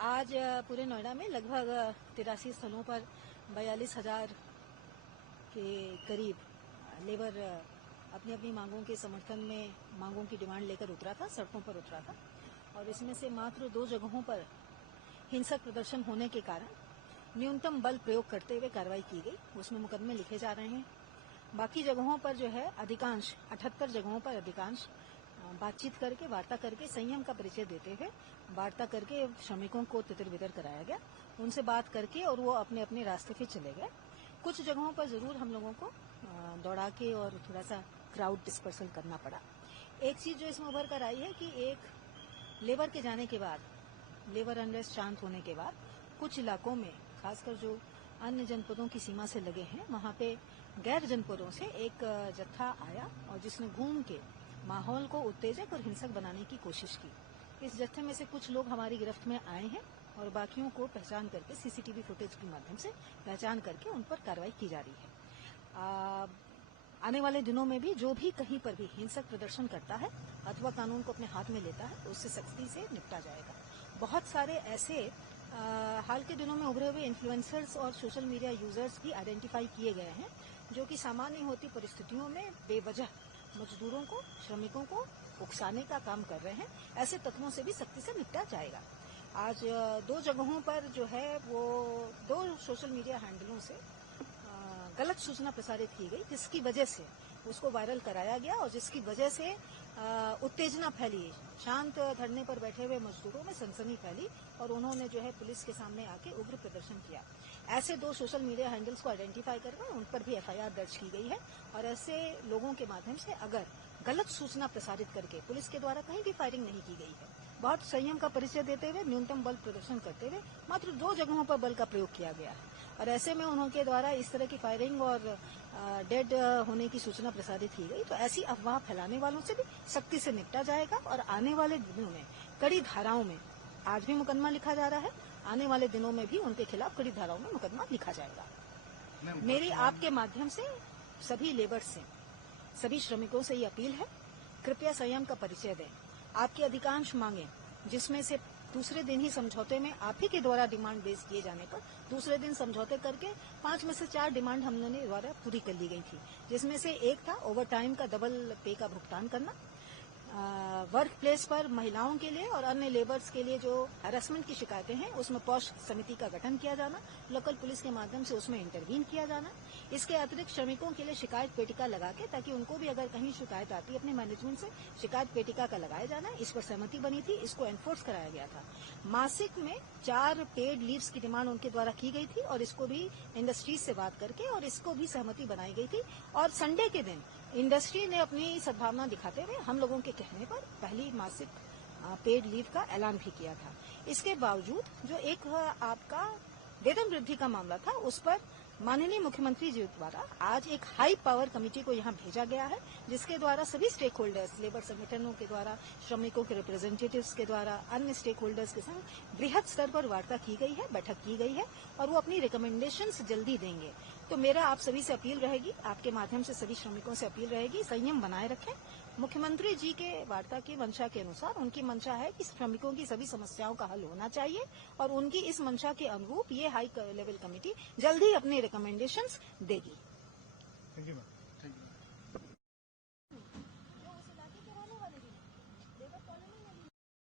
आज पूरे नोएडा में लगभग 83 स्थलों पर 42,000 के करीब लेबर अपनी अपनी मांगों के समर्थन में मांगों की डिमांड लेकर उतरा था, सड़कों पर उतरा था। और इसमें से मात्र 2 जगहों पर हिंसक प्रदर्शन होने के कारण न्यूनतम बल प्रयोग करते हुए कार्रवाई की गई, उसमें मुकदमे लिखे जा रहे हैं। बाकी जगहों पर जो है अधिकांश 78 जगहों पर अधिकांश बातचीत करके, वार्ता करके, संयम का परिचय देते हुए वार्ता करके श्रमिकों को तितर बितर कराया गया, उनसे बात करके और वो अपने अपने रास्ते पे चले गए। कुछ जगहों पर जरूर हम लोगों को दौड़ा के और थोड़ा सा क्राउड डिस्पर्सल करना पड़ा। एक चीज जो इसमें उभर कर आई है कि एक लेबर के जाने के बाद, लेबर अनरेस्ट शांत होने के बाद कुछ इलाकों में, खासकर जो अन्य जनपदों की सीमा से लगे हैं, वहां पे गैर जनपदों से एक जत्था आया और जिसने घूम के माहौल को उत्तेजक और हिंसक बनाने की कोशिश की। इस जत्थे में से कुछ लोग हमारी गिरफ्त में आए हैं और बाकियों को पहचान करके सीसीटीवी फुटेज के माध्यम से पहचान करके उन पर कार्रवाई की जा रही है। आने वाले दिनों में भी जो भी कहीं पर भी हिंसक प्रदर्शन करता है अथवा कानून को अपने हाथ में लेता है, उससे सख्ती से निपटा जाएगा। बहुत सारे ऐसे हाल के दिनों में उभरे हुए इन्फ्लुएंसर्स और सोशल मीडिया यूजर्स भी आइडेंटिफाई किए गए हैं, जो कि सामान्य होती परिस्थितियों में बेवजह मजदूरों को, श्रमिकों को उकसाने का काम कर रहे हैं। ऐसे तत्वों से भी सख्ती से निपटा जाएगा। आज 2 जगहों पर जो है वो 2 सोशल मीडिया हैंडलों से गलत सूचना प्रसारित की गई, जिसकी वजह से उसको वायरल कराया गया और जिसकी वजह से उत्तेजना फैली, शांत धरने पर बैठे हुए मजदूरों में सनसनी फैली और उन्होंने जो है पुलिस के सामने आके उग्र प्रदर्शन किया। ऐसे 2 सोशल मीडिया हैंडल्स को आइडेंटिफाई करके उन पर भी एफआईआर दर्ज की गई है और ऐसे लोगों के माध्यम से अगर गलत सूचना प्रसारित करके पुलिस के द्वारा कहीं भी फायरिंग नहीं की गई है, बहुत संयम का परिचय देते हुए न्यूनतम बल प्रदर्शन करते हुए मात्र 2 जगहों पर बल का प्रयोग किया गया है और ऐसे में उनके द्वारा इस तरह की फायरिंग और डेड होने की सूचना प्रसारित की गई, तो ऐसी अफवाह फैलाने वालों से भी सख्ती से निपटा जाएगा और आने वाले दिनों में कड़ी धाराओं में, आज भी मुकदमा लिखा जा रहा है, आने वाले दिनों में भी उनके खिलाफ कड़ी धाराओं में मुकदमा लिखा जाएगा। मेरी आपके माध्यम से सभी लेबर से, सभी श्रमिकों से ये अपील है, कृपया संयम का परिचय दें। आपकी अधिकांश मांगे, जिसमें से दूसरे दिन ही समझौते में आप ही के द्वारा डिमांड बेस किए जाने पर दूसरे दिन समझौते करके 5 में से 4 डिमांड हम लोगों ने द्वारा पूरी कर ली गई थी, जिसमें से एक था ओवर टाइम का डबल पे का भुगतान करना, वर्क प्लेस पर महिलाओं के लिए और अन्य लेबर्स के लिए जो हैरेसमेंट की शिकायतें हैं उसमें पॉश समिति का गठन किया जाना, लोकल पुलिस के माध्यम से उसमें इंटरवीन किया जाना। इसके अतिरिक्त श्रमिकों के लिए शिकायत पेटिका लगा के, ताकि उनको भी अगर कहीं शिकायत आती है अपने मैनेजमेंट से, शिकायत पेटिका का लगाया जाना, इस पर सहमति बनी थी, इसको एनफोर्स कराया गया था। मासिक में 4 पेड लीव्स की डिमांड उनके द्वारा की गई थी और इसको भी इंडस्ट्रीज से बात करके और इसको भी सहमति बनाई गई थी और संडे के दिन इंडस्ट्री ने अपनी सद्भावना दिखाते हुए हम लोगों के कहने पर पहली मासिक पेड लीव का ऐलान भी किया था। इसके बावजूद जो एक आपका वेतन वृद्धि का मामला था, उस पर माननीय मुख्यमंत्री जी द्वारा आज एक हाई पावर कमेटी को यहां भेजा गया है, जिसके द्वारा सभी स्टेक होल्डर्स, लेबर संगठनों के द्वारा, श्रमिकों के रिप्रेजेंटेटिव्स के द्वारा, अन्य स्टेक होल्डर्स के संग बृहद स्तर पर वार्ता की गई है, बैठक की गई है और वो अपनी रिकमेंडेशंस जल्दी देंगे। तो मेरा आप सभी से अपील रहेगी, आपके माध्यम से सभी श्रमिकों से अपील रहेगी, संयम बनाए रखें। मुख्यमंत्री जी के वार्ता की मंशा के अनुसार उनकी मंशा है कि श्रमिकों की सभी समस्याओं का हल होना चाहिए और उनकी इस मंशा के अनुरूप ये हाई लेवल कमेटी जल्दी अपने रिकमेंडेशंस देगी। Thank you ma'am.